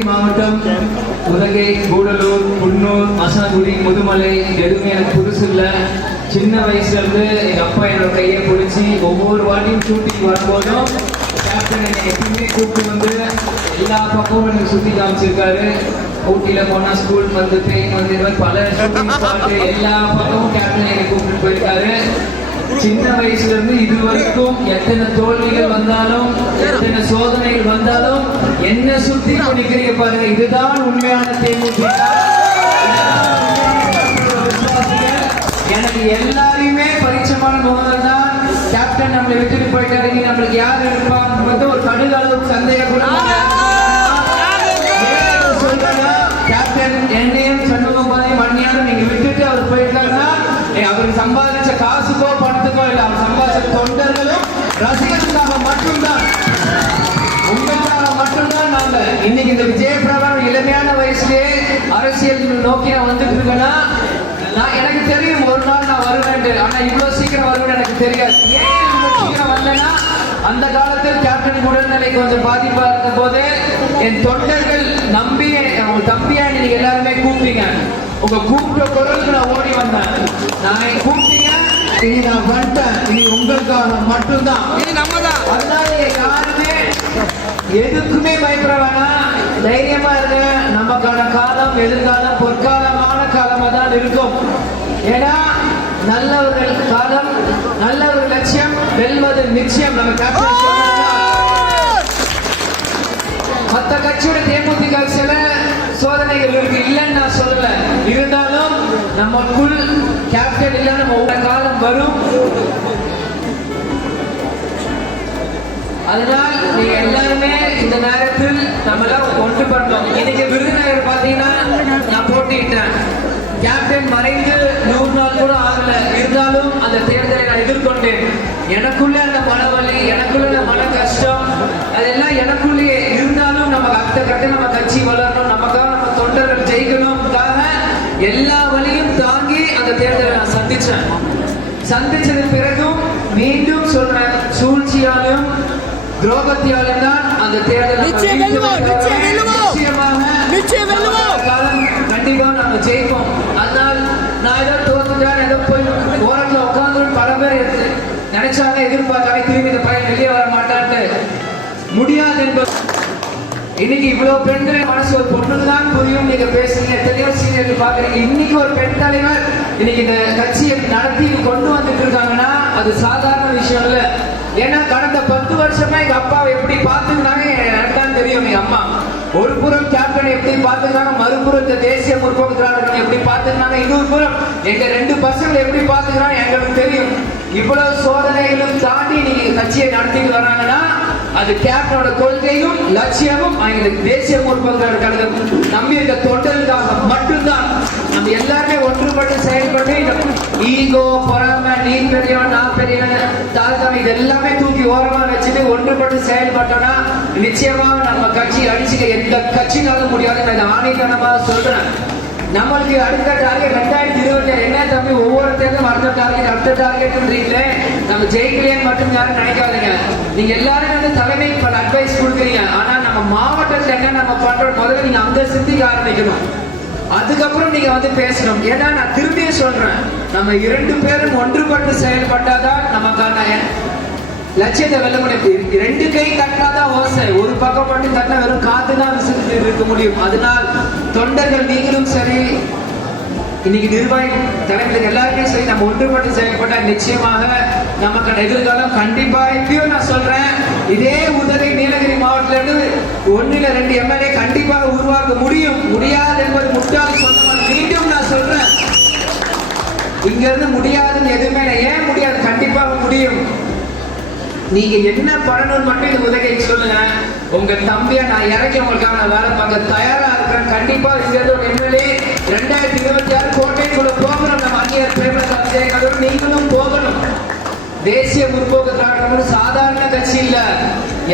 நீலகிரி மாவட்டம் உதகை, கூடலூர், குன்னூர், மசாங்குடி, முதுமலை எதுவுமே எனக்கு புதுசு இல்லை. சின்ன வயசுல இருந்து எங்க அப்பா என்னோட கையை பிடிச்சி ஒவ்வொரு வாட்டியும் ஷூட்டிங் வரும்போதும் கேப்டன் என்னை எப்பயுமே கூப்பிட்டு வந்து எல்லா பக்கமும் எனக்கு சுற்றி காமிச்சிருக்காரு. ஊட்டியில போனா ஸ்கூல் வந்து ட்ரெயின் வந்து இது மாதிரி பல ஷூட்டிங் ஸ்பாட்டு எல்லா பக்கமும் கேப்டன் என்னை கூப்பிட்டு போயிருக்காரு. சின்ன வயசுல இருந்து இது வரைக்கும் எத்தனை தோல்விகள் வந்தாலும் எத்தனை சோதனைகள் வந்தாலும் என்ன சுத்தி நிக்கிறீங்க பாருங்க, இதுதான் உண்மையான தேமுதிக. எனக்கு எல்லாரையுமே பரிச்சயமான முகங்கள் தான். கேப்டன் நம்மளை விட்டுட்டு போயிட்டாரு, நம்மளுக்கு யார் இருப்பான்னு ஒரு கடுகு அளவுக்கு சந்தேகம் கூட சொல்றாங்க. கேப்டன் என்னையும் சண்முகம் மண்ணியாரும் நீங்க விட்டுட்டு அவர் போயிட்டாருன்னா அவருக்கு சம்பாதிச்ச காசுக்கோ பணத்துக்கோ இல்லை, அவர் சம்பாதிச்ச தொண்டர்களும் ரசிகர்களுக்காக மட்டும்தான், உங்களுக்காக மட்டும்தான். நாங்க இன்னைக்கு இந்த விஜயபிரபாகரன் இளமையான வயசுலயே அரசியல் நோக்கி நான் வந்துட்டு இருக்கேன்னா, நான் எனக்கு தெரியும் ஒரு நாள் நான் வருவேன். ஆனா இவ்வளவு சீக்கிரம் வருவேன் எனக்கு தெரியாது. ஏன் இவ்வளவு சீக்கிரம் வந்தேன்னா, அந்த காலத்தில் கேப்டன் உடல்நிலை கொஞ்சம் பாதிப்பா இருந்த போது என் தொண்டர்கள் நம்பி உங்க தம்பியா நீங்க எல்லாருமே கூப்பிட்டீங்க. உங்க கூப்பிட்ட குரலுக்கு நான் ஓடி வந்தேன். நான் கூப்பிட்டீங்க, இனி நான் வந்துட்டேன். இனி உங்களுக்காக மட்டும்தான். அதனால யாருமே எதுக்குமே பயப்பட வேணாம், தைரியமா இருங்க. நமக்கான காலம் எதிர்காலம் பொற்காலமான காலமா தான் இருக்கும். ஏன்னா நல்லவர்கள் காலம், நல்லவர்கள் லட்சியம் வெல்வது நிச்சயம். நம்ம கேப்டன் சொன்னாங்க. மற்ற கட்சியோட தேமுதிக சில சோதனைகள் இருக்கு, இல்லைன்னு நான் சொல்லல. இருந்தாலும் நமக்குள் கேப்டன் இல்ல, நம்ம ஒவ்வொரு காலம் வரும். அதனால் நீங்க எல்லாருமே இந்த நேரத்தில் நம்ம எல்லாம் ஒன்றுபட்டோம். இன்னைக்கு விருதுநகர் பாத்தீங்கன்னா நான் போட்டிட்டேன். கேப்டன் மறைந்து 100 நாள் கூட ஆகல. இருந்தாலும் அந்த தேர்தலை நான் எதிர்கொண்டேன். எனக்குள்ள அந்த மனவலி, எனக்குள்ள அந்த மன கஷ்டம், அதெல்லாம் எனக்குள்ளேயே இருந்தாலும் நம்ம அடுத்த கட்ட நம்ம கட்சி வளரணும், நமக்காக நம்ம தொண்டர்கள் ஜெயிக்கணும்காக எல்லா வழியும் தாங்கி அந்த தேர்தலை நான் சந்திச்சேன். சந்திச்சது பிறகும் மீண்டும் சொல்றேன், சூழ்ச்சியாலும் துரோகத்தியாலும் தான் அந்த தேர்தல் காலம் கண்டிப்பா நம்ம ஜெயிப்போம். அதனால் நான் ஏதோ தோத்துட்டேன், ஏதோ போய் ஓரத்தில் உட்கார்ந்து பல பேர் நினைச்சாங்க, எதிர்பார்த்தாங்க திரும்பி இந்த பையன் வெளியே வர மாட்டான்ட்டு. முடியாது என்பது இன்னைக்கு இவ்வளவு பெண்கள் மனசு ஒரு பொண்ணுக்கு தான் புரியும். நீங்க பேசுறீங்க, எத்தனையோ சீனியர்கள் பாக்குறீங்க. இன்னைக்கு ஒரு பெண் தலைவர் இன்னைக்கு இந்த கட்சியை நடத்தி கொண்டு வந்துட்டு இருக்காங்கன்னா அது சாதாரண விஷயம் இல்ல. ஏன்னா கடந்த 10 வருஷமா எங்க அப்பாவை எப்படி பாத்துக்கிறாங்க எனக்கு தான் தெரியும். எங்க அம்மா ஒரு புறம் கேப்டன் எப்படி பாத்துக்கிறாங்க, மறுபுறம் இந்த தேசிய முற்போக்கு திராவிடர்கள் எப்படி பாத்துக்கிறாங்க, இன்னொரு புறம் எங்க 2 பசங்களை எப்படி பாத்துக்கிறாங்க எங்களுக்கு தெரியும். இவ்வளவு சோதனைகளும் தாண்டி நீங்க கட்சியை நடத்திட்டு வராங்கன்னா அது கேப்டனோட கொள்கையும் லட்சியமும் இந்த தேசிய முற்போக்கு நம்பி இந்த தொண்டர்களுக்காக மட்டும்தான். நம்ம எல்லாருமே ஒன்றுபட்டு செயல்பட்டு ஈகோ, பொறாமை, நீ பெரியவன் நான் பெரியவன் தாழ்த்தம் இது எல்லாமே தூக்கி ஓரமா வச்சுட்டு ஒன்றுபட்டு செயல்பட்டோம்னா நிச்சயமா நம்ம கட்சி அடிச்சுக்க எந்த கட்சினாலும் முடியாது. நான் ஆணைத்தனமா சொல்றேன். நம்மளுக்கு அடுத்த டார்கெட் 2027 என்ன தம்பி, ஒவ்வொரு தேர்தலும் அடுத்த டார்கெட்ன்றீங்களே, நம்ம ஜெயிக்கலையேன்னு மட்டும் யாரும் நினைக்காதீங்க. நீங்க எல்லாரும் வந்து தலைமை பல அட்வைஸ் கொடுக்குறீங்க. ஆனா நம்ம மாவட்டத்தில் என்ன நம்ம பண்றோம் முதல்ல நீங்க அங்க சிந்திக்க ஆரம்பிக்கணும். அதுக்கப்புறம் நீங்க வந்து பேசணும். ஏன்னா நான் திரும்பியும் சொல்றேன், நம்ம 2 பேரும் ஒன்றுபட்டு செயல்பட்டாதான் நமக்கான லட்சியத்தை வெல்ல முடியும். 2 கை தட்டினாதான் ஓசை, ஒரு பக்கம் மட்டும் தட்டினா வெறும் காத்துதான் விசிட்டு இருக்க முடியும். அதனால் தொண்டர்கள் நீங்களும் சரி, இன்னைக்கு நிர்வாகி தலைவர்கள் எல்லாருமே சரி, நம்ம ஒன்றுபட்டு செயல்பட்டா நிச்சயமாக நமக்கான எதிர்காலம் கண்டிப்பா. இப்பயும் நான் சொல்றேன், இதே உதகை நீலகிரி மாவட்டத்துல இருந்து 1 இல்ல 2 எம்எல்ஏ கண்டிப்பாக உருவாக்க முடியும். முடியாது என்பது முட்டாள் சொன்ன மீண்டும் நான் சொல்றேன், இங்க இருந்து முடியாதுன்னு எதுவுமே ஏன் முடியாது, கண்டிப்பாக முடியும். நீங்க என்ன பண்ணணும்னு மட்டும் இந்த உதகை சொல்லுங்க. உங்க தம்பியா நான் இறக்கி உங்களுக்காக வேலை பார்க்க தயாரா இருக்கிறேன். கண்டிப்பா இங்க ஒரு எம்எல்ஏ 2026 கோட்டைக்குள்ள போகணும். நம்ம அந்நியர் பிரேம நீங்களும் போகணும். தேசிய முற்போக்கு திராவிடம் சாதாரண கட்சி இல்ல,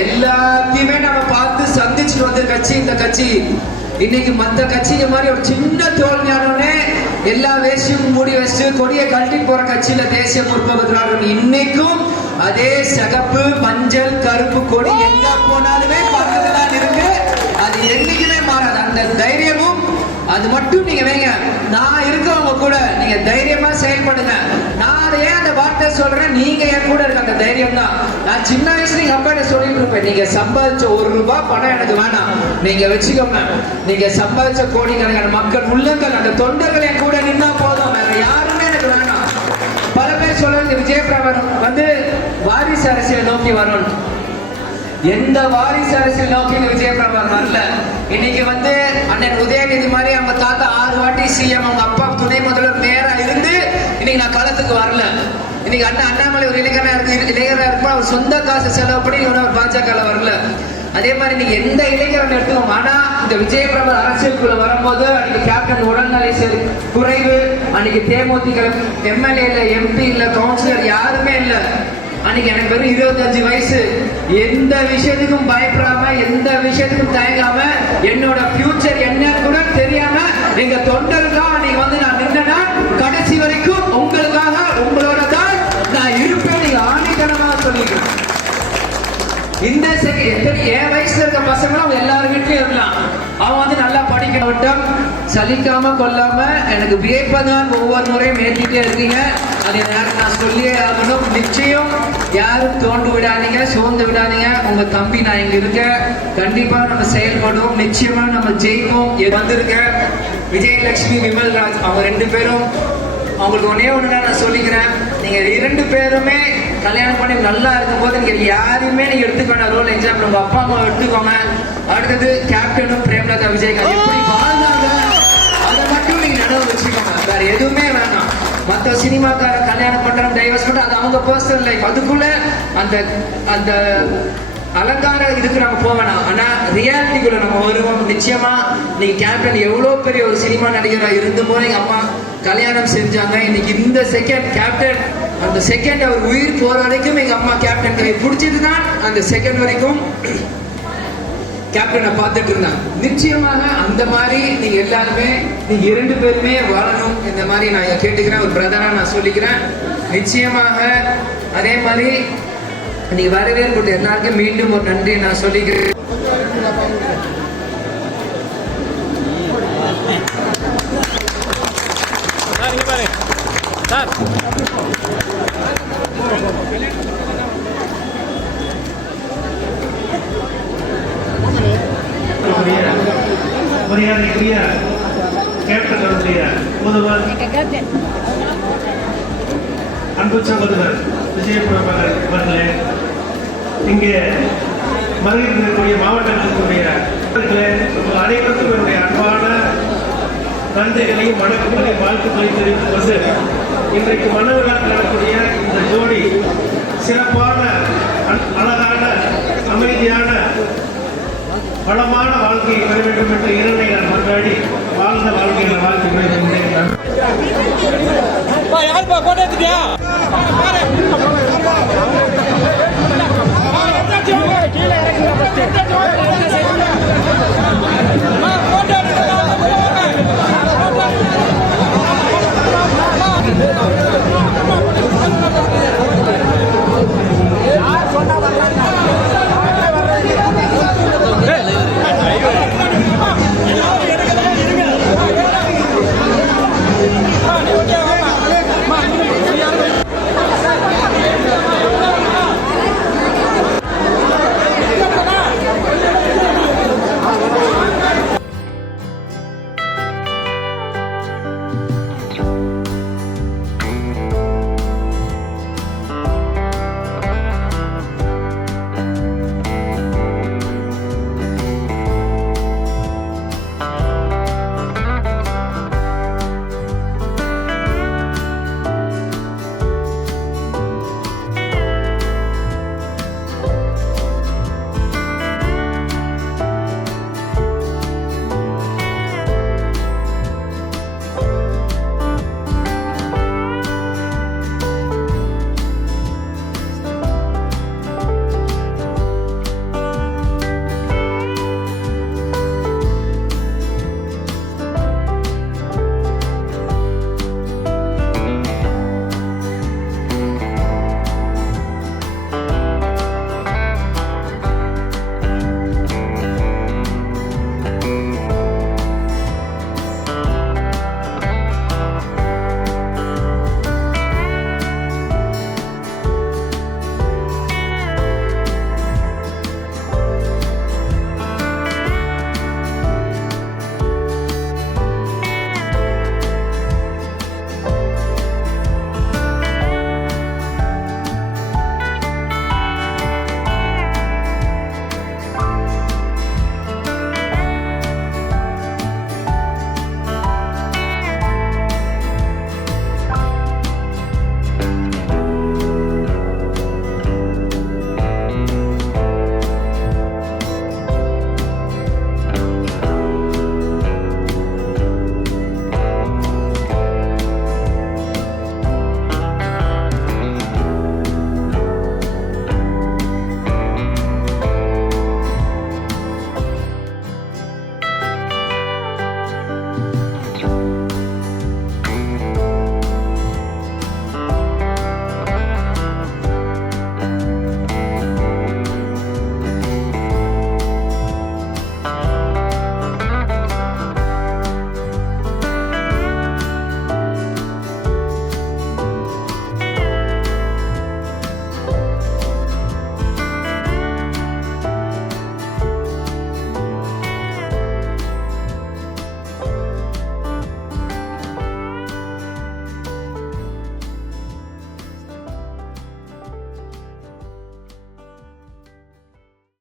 எல்லாத்தையுமே நம்ம பார்த்து சந்திச்சுட்டு வந்த கட்சி இந்த கட்சி. இன்னைக்கு மற்ற கட்சிங்க மாதிரி ஒரு சின்ன தோல்வியானோடனே எல்லா வேஷியும் மூடி வச்சு கொடியை கழட்டி போற கட்சியில தேசிய முற்போக்கு திராவிடம் இன்னைக்கும் அதே சகப்பு மஞ்சள் கருப்பு கொடி எங்க போனாலுமே பக்கத்துல இருக்கு. அது என்னைக்குமே மாற அது மட்டும் நீங்க வைங்க. நான் இருக்கவங்க கூட நீங்க தைரியமா செயல்படுங்க. நான் அதை ஏன் அந்த வார்த்தை சொல்றேன், நீங்க என் கூட இருக்க அந்த தைரியம் தான். நான் சின்ன வயசுல எங்க அப்பா சொல்லிட்டு இருப்பேன், நீங்க சம்பாதிச்ச ₹1 பணம் எனக்கு வேணாம், நீங்க வச்சுக்கோங்க. நீங்க சம்பாதிச்ச கோடிக்கணக்கான மக்கள் உள்ளங்கள் அந்த தொண்டர்கள் என் கூட நின்னா போதும், வேற யாருமே எனக்கு வேணாம். பல பேர் சொல்றது விஜயபிரபாகரன் வாரிசு அரசியல் நோக்கி வரணும். எந்த வாரிசு அரசியல் நோக்கி விஜயபிரபாகரன் வரல. இன்னைக்கு அண்ணன் உதயநிதி மாதிரி அவங்க தாத்தா 6 வாட்டி சிஎம், அவங்க அப்பா துணை முதல்வர் மேயரா இருந்து இன்னைக்கு நான் களத்துக்கு வரல. இன்னைக்கு அண்ணாமலை ஒரு இளைஞரா இருக்கும், அவர் சொந்த காசு செலவு பண்ணி ஒரு பாஜக வரல. அதே மாதிரி நீங்க எந்த இளைஞரை எடுத்துக்கோங்க. ஆனா இந்த விஜயபிரபாகரன் அரசியலுக்குள்ள வரும்போது அன்னைக்கு கேப்டன் உடல்நிலை குறைவு, அன்னைக்கு தேமுதிக எம்எல்ஏ இல்ல, எம்பி இல்ல, கவுன்சிலர் யாருமே இல்ல. அன்னைக்கு எனக்கு வெறும் 25 வயசு. எந்த விஷயத்துக்கும் பயப்படாம, எந்த விஷயத்துக்கும் தயங்காம, என்னோட ஃபியூச்சர் என்னன்னு கூட தெரியாம எங்க தொண்டருக்காக அன்னைக்கு நான் நின்னா கடைசி வரைக்கும் உங்களுக்காக உங்களோட தான் நான் இருப்பேன். நீங்க ஆணித்தனமா சொல்லிக்கிறேன். இந்த என் வயசுல இருக்க பசங்களும் அவங்க எல்லாரும் வீட்லயும் இருக்கலாம். அவன் நல்லா படிக்கணும், சலிக்காம கொள்ளாம எனக்கு வியப்பதான் ஒவ்வொரு முறையும் ஏற்றிட்டே இருக்கீங்க. அது நான் சொல்லியே ஆகணும். நிச்சயம் யாரும் தோண்டு விடாதீங்க, சோர்ந்து விடாதீங்க. உங்க தம்பி நான் இங்க இருக்க, கண்டிப்பா நம்ம செயல்படுவோம், நிச்சயமா நம்ம ஜெயிப்போம். வந்திருக்க விஜயலட்சுமி, விமல்ராஜ் அவங்க 2 பேரும் அவங்களுக்கு ஒன்னே ஒண்ணு நான் சொல்லிக்கிறேன். நீங்க 2 பேருமே கல்யாணம் பண்ணி நல்லா இருக்கும் போது நீங்க யாருமே நீங்க எடுத்துக்கோங்க. ரோல் எக்ஸாம்பிள் உங்க அப்பா அம்மா எடுத்துக்கோங்க. அடுத்தது கேப்டனும் பிரேமலதா விஜயகாந்த் எப்படி வாழ்ந்தாங்க அதை மட்டும் நீங்க நினைவு வச்சுக்கோங்க. வேற எதுவுமே வேணாம். மற்ற சினிமாக்கார கல்யாணம் பண்றோம், டைவர்ஸ் பண்றோம், அது அவங்க பர்சனல் லைஃப். அதுக்குள்ள அந்த அலங்கார இதுக்கு நம்ம போவேணாம். ஆனா ரியாலிட்டிக்குள்ள நம்ம வருவோம். நிச்சயமா நீங்க கேப்டன் எவ்வளவு பெரிய ஒரு சினிமா நடிகரா இருந்த போது எங்க அம்மா கல்யாணம் செஞ்சாங்க. இன்னைக்கு இந்த செகண்ட் கேப்டன், அந்த செகண்ட் அவர் உயிர் போற வரைக்கும் எங்க அம்மா கேப்டன் கை பிடிச்சதுதான். அந்த செகண்ட் வரைக்கும் கேப்டனை பார்த்துட்டு இருந்தாங்க. நிச்சயமாக அந்த மாதிரி நீங்க எல்லாருமே நீங்க 2 பேருமே வாழணும். இந்த மாதிரி நான் கேட்டுக்கிறேன், ஒரு பிரதரா நான் சொல்லிக்கிறேன். நிச்சயமாக அதே மாதிரி நீங்க வரவேற்பு எல்லாருக்கும் மீண்டும் ஒரு நன்றி நான் சொல்லிக்கிறேன். மரியாதைக்குரிய கேப்டன் அவருடைய முதல்வர் அன்பு சகோதரர் விஜயபிரபாகரன் அவர்களே, இங்கே மருந்திருக்கக்கூடிய மாவட்டங்களுடைய உங்கள் அனைவருக்கும் என்னுடைய அன்பான நன்றிகளையும் வணக்கங்களையும் வாழ்த்துக்களையும் தெரிவித்துக் கொண்டு இன்றைக்கு மனவிழா நடக்கூடிய இந்த ஜோடி சிறப்பான அழகான அமைதியான வளமான வாழ்க்கையை பெற வேண்டும் என்ற இறைவனை நான் கொண்டாடி வாழ்ந்த வாழ்க்கையை வாழ்த்து விடுகின்றேன்.